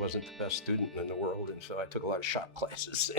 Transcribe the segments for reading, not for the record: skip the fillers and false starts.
wasn't the best student in the world, and so I took a lot of shop classes.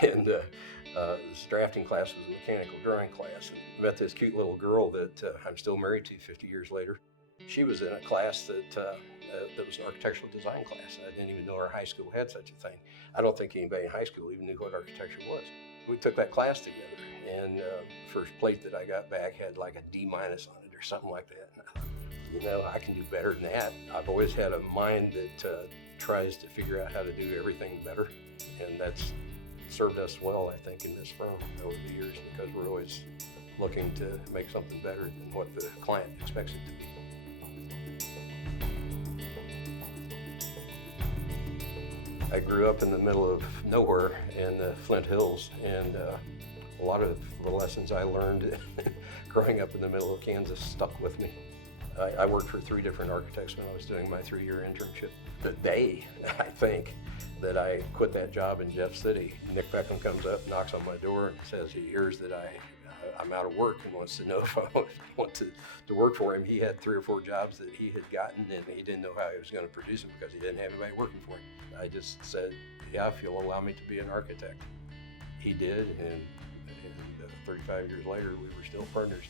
And this drafting class was a mechanical drawing class. And I met this cute little girl that I'm still married to 50 years later. She was in a class that was an architectural design class. I didn't even know our high school had such a thing. I don't think anybody in high school even knew what architecture was. We took that class together, and the first plate that I got back had like a D- on it or something like that. And I thought, you know, I can do better than that. I've always had a mind that tries to figure out how to do everything better, and that's served us well, I think, in this firm over the years, because we're always looking to make something better than what the client expects it to be. I grew up in the middle of nowhere in the Flint Hills, and a lot of the lessons I learned growing up in the middle of Kansas stuck with me. I worked for 3 different architects when I was doing my 3-year internship. The day, I think, that I quit that job in Jeff City, Nick Beckham comes up, knocks on my door, and says he hears that I'm out of work and wants to know if I want to work for him. He had 3 or 4 jobs that he had gotten, and he didn't know how he was going to produce them because he didn't have anybody working for him. I just said, yeah, if you'll allow me to be an architect. He did, and 35 years later, we were still partners.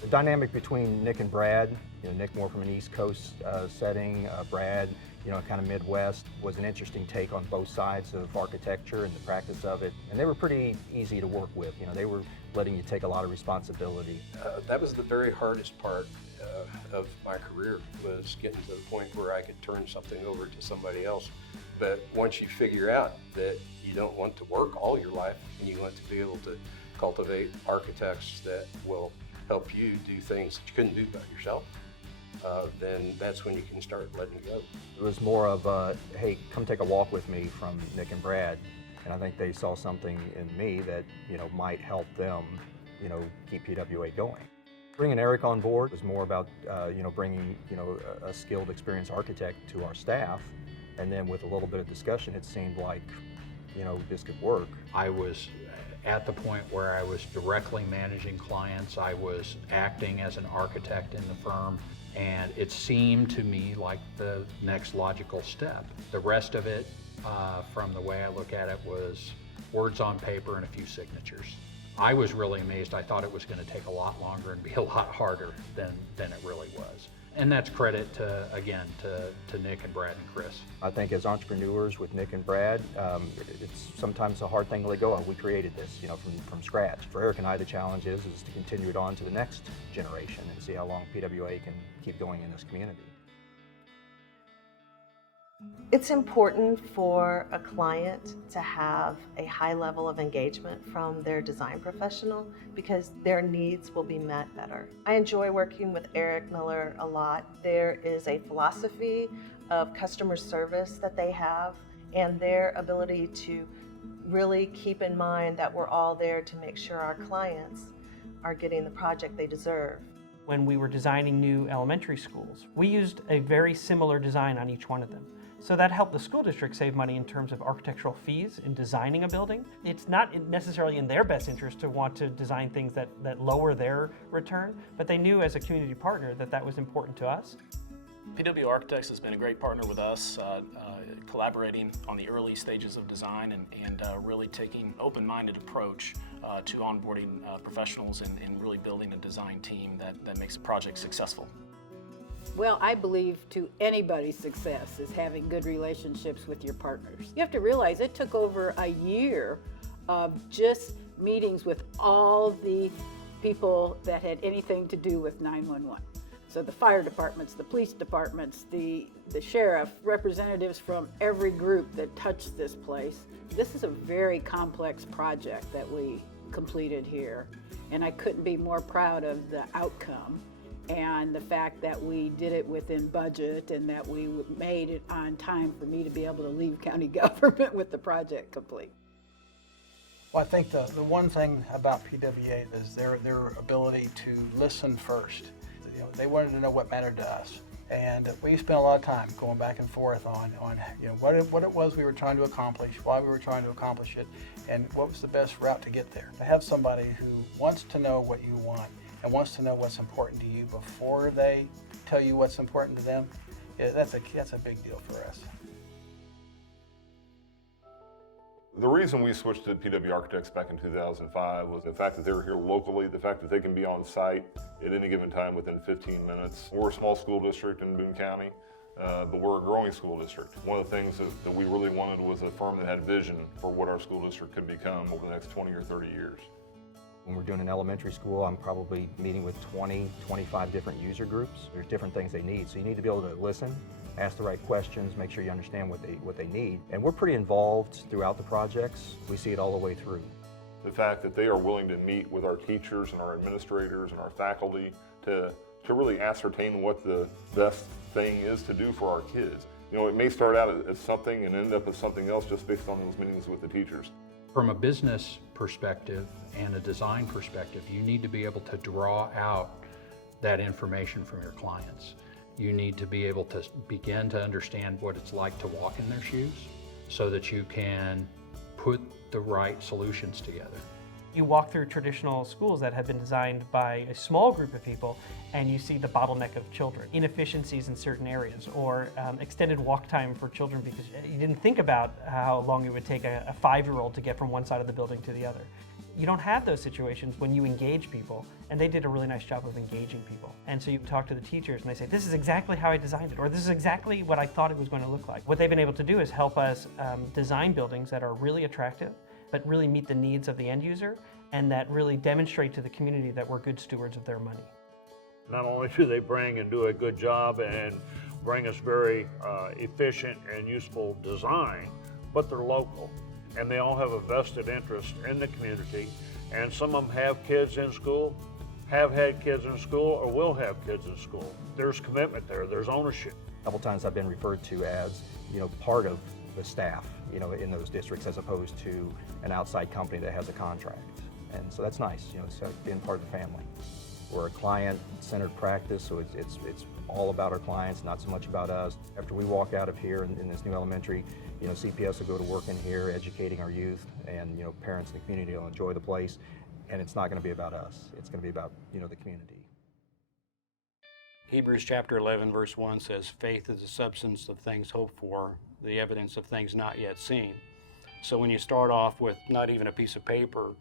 The dynamic between Nick and Brad, you know, Nick more from an East Coast setting, Brad, you know, kind of Midwest, was an interesting take on both sides of architecture and the practice of it. And they were pretty easy to work with. You know, they were letting you take a lot of responsibility. That was the very hardest part of my career, was getting to the point where I could turn something over to somebody else. But once you figure out that you don't want to work all your life and you want to be able to cultivate architects that will help you do things that you couldn't do by yourself, then that's when you can start letting go. It was more of a, hey, come take a walk with me from Nick and Brad. And I think they saw something in me that, you know, might help them, you know, keep PWA going. Bringing Eric on board was more about, you know, bringing, you know, a skilled, experienced architect to our staff. And then with a little bit of discussion, it seemed like, you know, this could work. I was at the point where I was directly managing clients. I was acting as an architect in the firm, and it seemed to me like the next logical step. The rest of it, from the way I look at it, was words on paper and a few signatures. I was really amazed. I thought it was going to take a lot longer and be a lot harder than it really was. And that's credit to, again, to Nick and Brad and Chris. I think as entrepreneurs with Nick and Brad, it's sometimes a hard thing to let go of. We created this, you know, from scratch. For Eric and I, the challenge is to continue it on to the next generation and see how long PWA can keep going in this community. It's important for a client to have a high level of engagement from their design professional because their needs will be met better. I enjoy working with Eric Miller a lot. There is a philosophy of customer service that they have, and their ability to really keep in mind that we're all there to make sure our clients are getting the project they deserve. When we were designing new elementary schools, we used a very similar design on each one of them. So that helped the school district save money in terms of architectural fees in designing a building. It's not necessarily in their best interest to want to design things that lower their return, but they knew as a community partner that that was important to us. PWArchitects has been a great partner with us, collaborating on the early stages of design and really taking an open-minded approach to onboarding professionals and really building a design team that makes a project successful. Well, I believe to anybody's success is having good relationships with your partners. You have to realize it took over a year of just meetings with all the people that had anything to do with 911. So the fire departments, the police departments, the sheriff, representatives from every group that touched this place. This is a very complex project that we completed here, and I couldn't be more proud of the outcome and the fact that we did it within budget and that we made it on time for me to be able to leave county government with the project complete. Well, I think the one thing about PWA is their ability to listen first. You know, they wanted to know what mattered to us, and we spent a lot of time going back and forth on you know what it was we were trying to accomplish, why we were trying to accomplish it, and what was the best route to get there. To have somebody who wants to know what you want and wants to know what's important to you before they tell you what's important to them, that's a big deal for us. The reason we switched to PWArchitects back in 2005 was the fact that they were here locally, the fact that they can be on site at any given time within 15 minutes. We're a small school district in Boone County, but we're a growing school district. One of the things that we really wanted was a firm that had vision for what our school district could become over the next 20 or 30 years. When we're doing an elementary school, I'm probably meeting with 20, 25 different user groups. There's different things they need, so you need to be able to listen, ask the right questions, make sure you understand what they need. And we're pretty involved throughout the projects. We see it all the way through. The fact that they are willing to meet with our teachers and our administrators and our faculty to really ascertain what the best thing is to do for our kids. You know, it may start out as something and end up as something else just based on those meetings with the teachers. From a business perspective and a design perspective, you need to be able to draw out that information from your clients. You need to be able to begin to understand what it's like to walk in their shoes so that you can put the right solutions together. You walk through traditional schools that have been designed by a small group of people and you see the bottleneck of children, inefficiencies in certain areas, or extended walk time for children because you didn't think about how long it would take a 5-year-old to get from one side of the building to the other. You don't have those situations when you engage people, and they did a really nice job of engaging people. And so you talk to the teachers and they say, this is exactly how I designed it, or this is exactly what I thought it was going to look like. What they've been able to do is help us design buildings that are really attractive, but really meet the needs of the end user, and that really demonstrate to the community that we're good stewards of their money. Not only do they bring and do a good job and bring us very efficient and useful design, but they're local. And they all have a vested interest in the community. And some of them have kids in school, have had kids in school, or will have kids in school. There's commitment there, there's ownership. A couple times I've been referred to as, part of the staff, in those districts as opposed to an outside company that has a contract. And so that's nice, it's like being part of the family. We're a client-centered practice, so it's all about our clients, not so much about us. After we walk out of here in this new elementary, CPS will go to work in here, educating our youth, and parents in the community will enjoy the place. And it's not going to be about us. It's going to be about the community. Hebrews chapter 11, verse 1 says, faith is the substance of things hoped for, the evidence of things not yet seen. So when you start off with not even a piece of paper,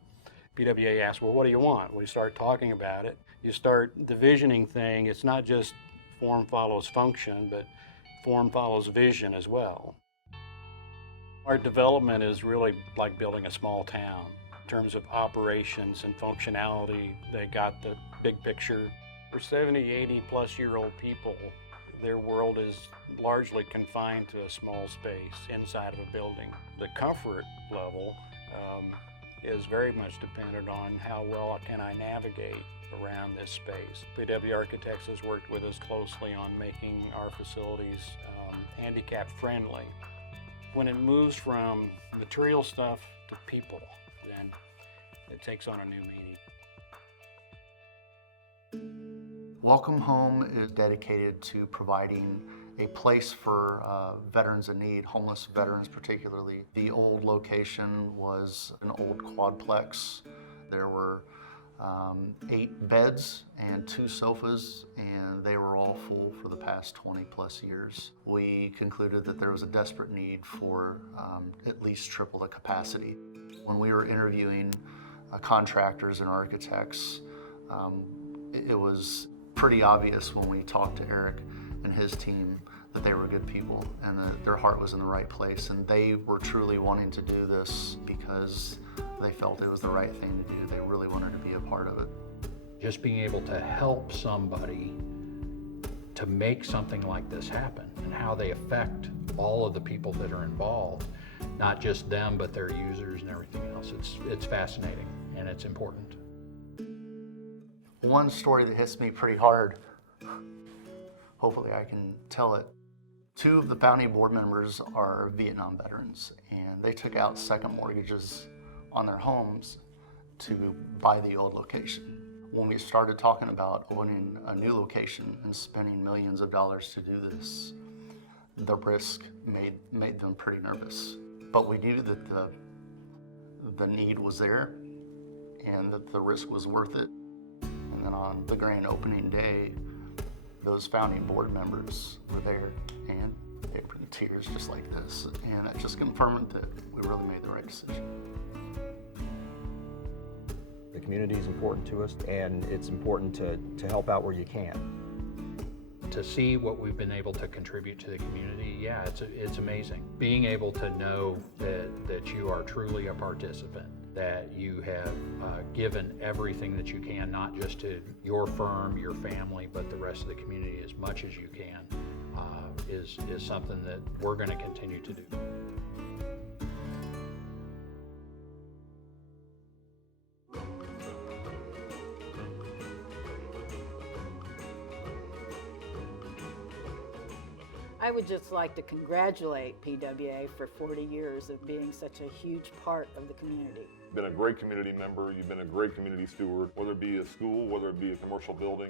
PWA asks, well, what do you want? Well, you start talking about it. You start the visioning thing. It's not just form follows function, but form follows vision as well. Our development is really like building a small town. In terms of operations and functionality, they got the big picture. For 70, 80 plus year old people, their world is largely confined to a small space inside of a building. The comfort level is very much dependent on how well can I navigate around this space. PWArchitects has worked with us closely on making our facilities handicap friendly. When it moves from material stuff to people, then it takes on a new meaning. Welcome Home is dedicated to providing a place for veterans in need, homeless veterans particularly. The old location was an old quadplex. There were 8 beds and 2 sofas, and they were all full for the past 20 plus years. We concluded that there was a desperate need for at least triple the capacity. When we were interviewing contractors and architects, it was pretty obvious when we talked to Eric and his team that they were good people and that their heart was in the right place, and they were truly wanting to do this because they felt it was the right thing to do. They really wanted to be a part of it. Just being able to help somebody to make something like this happen and how they affect all of the people that are involved, not just them, but their users and everything else. It's fascinating and it's important. One story that hits me pretty hard, hopefully I can tell it. 2 of the founding board members are Vietnam veterans, and they took out second mortgages on their homes to buy the old location. When we started talking about owning a new location and spending millions of dollars to do this, the risk made them pretty nervous. But we knew that the need was there and that the risk was worth it. And then on the grand opening day, those founding board members were there, and They were in tears just like this, and it just confirmed that we really made the right decision. The community is important to us, and it's important to help out where you can. To see what we've been able to contribute to the community, yeah, it's amazing. Being able to know that you are truly a participant, that you have given everything that you can, not just to your firm, your family, but the rest of the community as much as you can, is something that we're going to continue to do. I would just like to congratulate PWA for 40 years of being such a huge part of the community. You've been a great community member, you've been a great community steward, whether it be a school, whether it be a commercial building.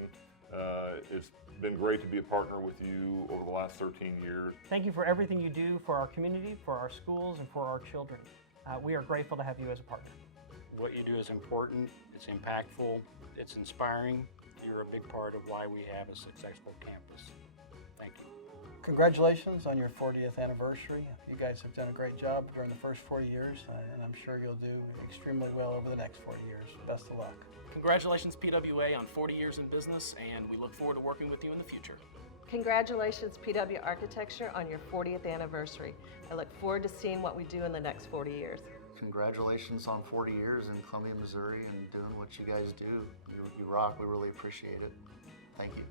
It's been great to be a partner with you over the last 13 years. Thank you for everything you do for our community, for our schools, and for our children. We are grateful to have you as a partner. What you do is important, it's impactful, it's inspiring. You're a big part of why we have a successful campus. Thank you. Congratulations on your 40th anniversary. You guys have done a great job during the first 40 years, and I'm sure you'll do extremely well over the next 40 years. Best of luck. Congratulations, PWA, on 40 years in business, and we look forward to working with you in the future. Congratulations, PWArchitecture, on your 40th anniversary. I look forward to seeing what we do in the next 40 years. Congratulations on 40 years in Columbia, Missouri, and doing what you guys do. You rock. We really appreciate it. Thank you.